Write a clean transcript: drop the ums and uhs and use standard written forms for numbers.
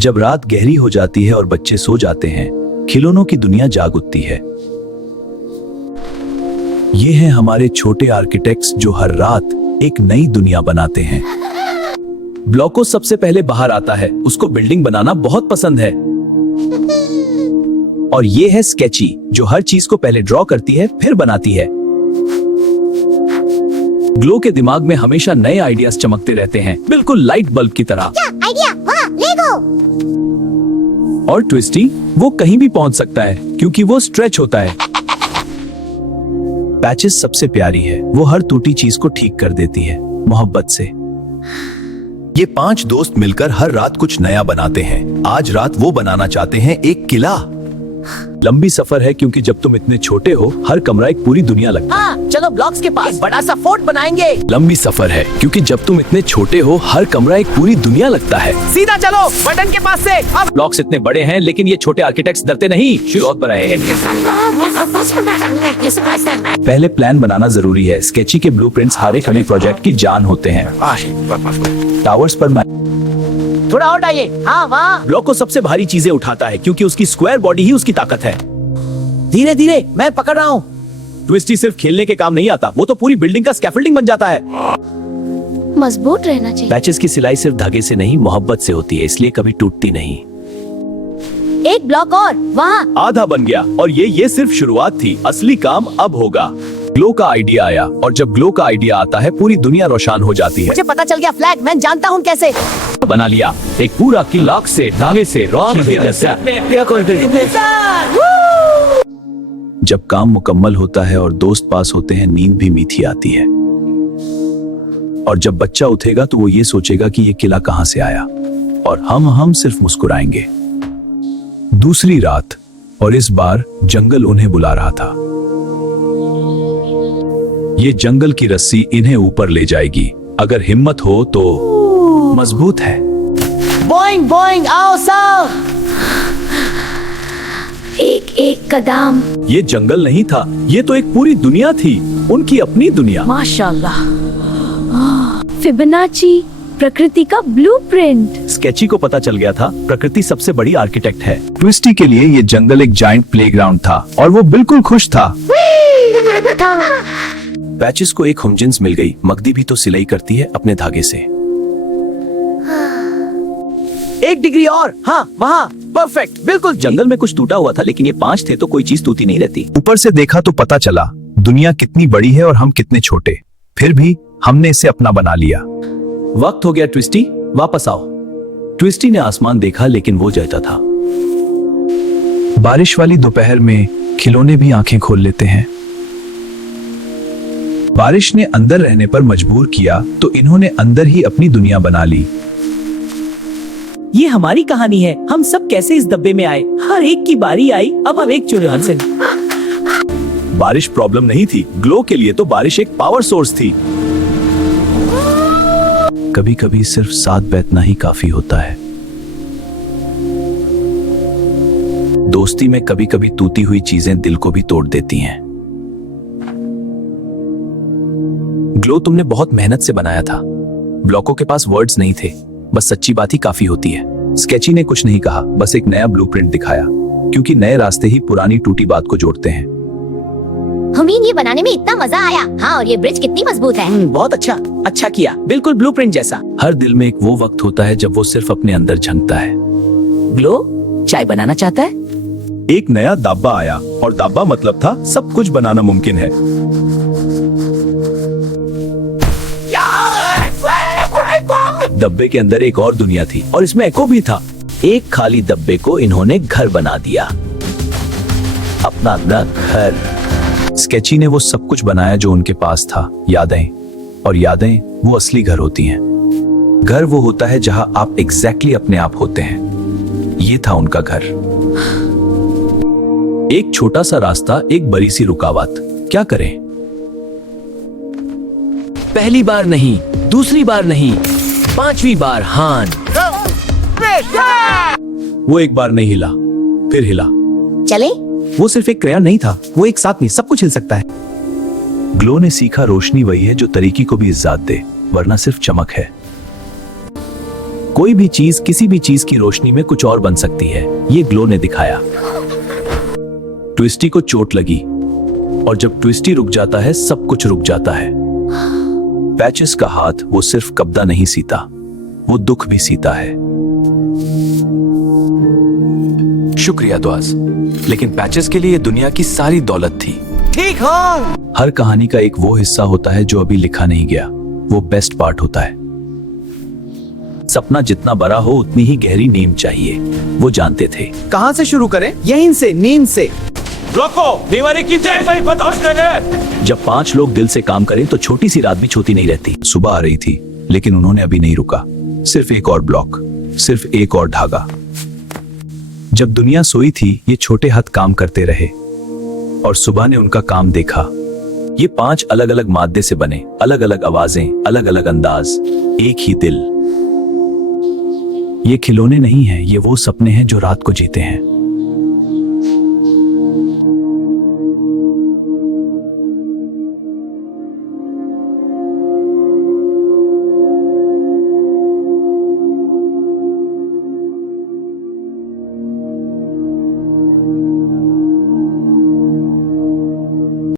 जब रात गहरी हो जाती है और बच्चे सो जाते हैं, खिलौनों की दुनिया जाग उठती है। ये हैं हमारे छोटे आर्किटेक्ट्स जो हर रात एक नई दुनिया बनाते हैं। ब्लॉको सबसे पहले बाहर आता है, उसको बिल्डिंग बनाना बहुत पसंद है। और ये है स्केची जो हर चीज को पहले ड्रॉ करती है फिर बनाती है। ग्लो के दिमाग में हमेशा नए आइडियाज चमकते रहते हैं, बिल्कुल लाइट बल्ब की तरह। क्या आइडिया? वाह, लेगो। और ट्विस्टी वो कहीं भी पहुंच सकता है क्योंकि वो स्ट्रेच होता है। पैचेस सबसे प्यारी है, वो हर टूटी चीज को ठीक कर देती है मोहब्बत से। ये 5 दोस्त मिलकर हर रात कुछ नया बनाते हैं। आज रात वो बनाना चाहते हैं एक किला। लंबी सफर है क्योंकि जब तुम इतने छोटे हो हर कमरा एक पूरी दुनिया लगता है। हाँ, चलो ब्लॉक्स के पास बड़ा सा फोर्ट बनाएंगे। लंबी सफर है क्योंकि जब तुम इतने छोटे हो हर कमरा एक पूरी दुनिया लगता है। सीधा चलो बटन के पास से। अब ब्लॉक्स इतने बड़े हैं लेकिन ये छोटे आर्किटेक्ट्स डरते नहीं, शुरुआत पर आए हैं। पहले प्लान बनाना जरूरी है। स्केची के ब्लूप्रिंट्स हर एक नए प्रोजेक्ट की जान होते हैं। टावर्स पर थोड़ा और आइए। हाँ, वहाँ। ब्लॉको सबसे भारी चीजें उठाता है क्योंकि उसकी स्क्वायर बॉडी ही उसकी ताकत है। धीरे धीरे मैं पकड़ रहा हूँ। ट्विस्टी सिर्फ खेलने के काम नहीं आता, वो तो पूरी बिल्डिंग का स्कैफोल्डिंग बन जाता है। मजबूत रहना चाहिए। पैचेस की सिलाई सिर्फ धागे से नहीं मोहब्बत से होती है, इसलिए कभी टूटती नहीं। एक ब्लॉक और वहाँ। आधा बन गया और ये सिर्फ शुरुआत थी, असली काम अब होगा। ग्लो का आइडिया आया और जब ग्लो का आइडिया आता है पूरी दुनिया रोशन हो जाती है। मुझे पता चल गया फ्लैग, मैं जानता हूँ कैसे। बना लिया एक पूरा किला से धागे से जब काम मुकम्मल होता है और दोस्त पास होते हैं, नींद भी मीठी आती है। और जब बच्चा उठेगा तो वो ये सोचेगा कि ये किला कहां से आया, और हम सिर्फ मुस्कुराएंगे। दूसरी रात, और इस बार जंगल उन्हें बुला रहा था। ये जंगल की रस्सी इन्हें ऊपर ले जाएगी, अगर हिम्मत हो तो। मजबूत है। बोइंग बोइंग, आओ सब। एक एक कदम। ये जंगल नहीं था, ये तो एक पूरी दुनिया थी, उनकी अपनी दुनिया। माशाल्लाह। फिबोनाची, प्रकृति का ब्लूप्रिंट। स्केची को पता चल गया था प्रकृति सबसे बड़ी आर्किटेक्ट है। ट्विस्टी के लिए ये जंगल एक जायंट प्लेग्राउंड था और वो बिल्कुल खुश था। पैचेस को एक होमजिन्स मिल गई। मगदी भी तो सिलाई करती है अपने धागे से। 1 डिग्री और। हाँ, वहाँ परफेक्ट, बिल्कुल। जंगल में कुछ टूटा हुआ था लेकिन ये 5 थे तो कोई चीज टूटी नहीं रहती। ऊपर से देखा तो पता चला दुनिया कितनी बड़ी है और हम कितने छोटे, फिर भी हमने इसे अपना बना लिया। वक्त हो गया ट्विस्टी, वापस आओ। ट्विस्टी ने आसमान देखा लेकिन वो जलता था। बारिश वाली दोपहर में खिलौने भी आंखें खोल लेते हैं। बारिश ने अंदर रहने पर मजबूर किया तो इन्होंने अंदर ही अपनी दुनिया बना ली। ये हमारी कहानी है, हम सब कैसे इस डब्बे में आए। हर एक की बारी आई, अब हम एक चुनाव से। बारिश प्रॉब्लम नहीं थी, ग्लो के लिए तो बारिश एक पावर सोर्स थी। कभी कभी सिर्फ साथ बैठना ही काफी होता है। दोस्ती में कभी कभी टूटी हुई चीजें दिल को भी तोड़ देती हैं। ग्लो तुमने बहुत मेहनत से बनाया था। ब्लॉकों के पास वर्ड्स नहीं थे, बस सच्ची बात ही काफी होती है। स्केची ने कुछ नहीं कहा, बस एक नया ब्लूप्रिंट दिखाया, क्योंकि नए रास्ते ही पुरानी टूटी बात को जोड़ते हैं। हमीन, ये बनाने में इतना मजा आया। हाँ, और ये ब्रिज कितनी मजबूत है। बहुत अच्छा किया, बिल्कुल ब्लूप्रिंट जैसा। हर दिल में एक वो वक्त होता है जब वो सिर्फ अपने अंदर झंकता है। ग्लो चाय बनाना चाहता है। एक नया दाब्बा आया और दाब्बा मतलब था सब कुछ बनाना मुमकिन है। डब्बे के अंदर एक और दुनिया थी और इसमें एको भी था। एक खाली डब्बे को इन्होंने घर बना दिया, अपना घर। स्केची ने वो सब कुछ बनाया जो उनके पास था, यादें, और यादें वो असली घर होती हैं। घर वो होता है जहां आप एग्जैक्टली अपने आप होते हैं। ये था उनका घर। एक छोटा सा रास्ता, एक बड़ी सी रुकावट। क्या करें? पहली बार नहीं, दूसरी बार नहीं, 5वीं बार हान। वो एक बार नहीं हिला, फिर हिला। चले। वो सिर्फ एक क्रेयॉन नहीं था, वो एक साथ में सब कुछ हिल सकता है। ग्लो ने सीखा रोशनी वही है जो तरीकी को भी इज्जत दे, वरना सिर्फ चमक है। कोई भी चीज किसी भी चीज की रोशनी में कुछ और बन सकती है, ये ग्लो ने दिखाया। ट्विस्टी को चोट लगी और जब ट्विस्टी रुक जाता है सब कुछ रुक जाता है। पैचेस का हाथ वो सिर्फ कब्जा नहीं सीता, वो दुख भी सीता है। शुक्रिया द्वाज, लेकिन पैचेस के लिए दुनिया की सारी दौलत थी। ठीक हो। हर कहानी का एक वो हिस्सा होता है जो अभी लिखा नहीं गया, वो बेस्ट पार्ट होता है। सपना जितना बड़ा हो उतनी ही गहरी नींद चाहिए, वो जानते थे। कहाँ से शुरू करें? यहीं से, नींद से। जब 5 लोग दिल से काम करें तो छोटी सी रात भी छोटी नहीं रहती। सुबह आ रही थी, लेकिन उन्होंने अभी नहीं रुका। सिर्फ एक और ब्लॉक, सिर्फ एक और धागा। जब दुनिया सोई थी, ये छोटे हाथ काम करते रहे और सुबह ने उनका काम देखा। ये 5 अलग अलग मादे से बने, अलग अलग आवाजें, अलग अलग अंदाज, एक ही दिल। ये खिलौने नहीं हैं, ये वो सपने हैं जो रात को जीते हैं।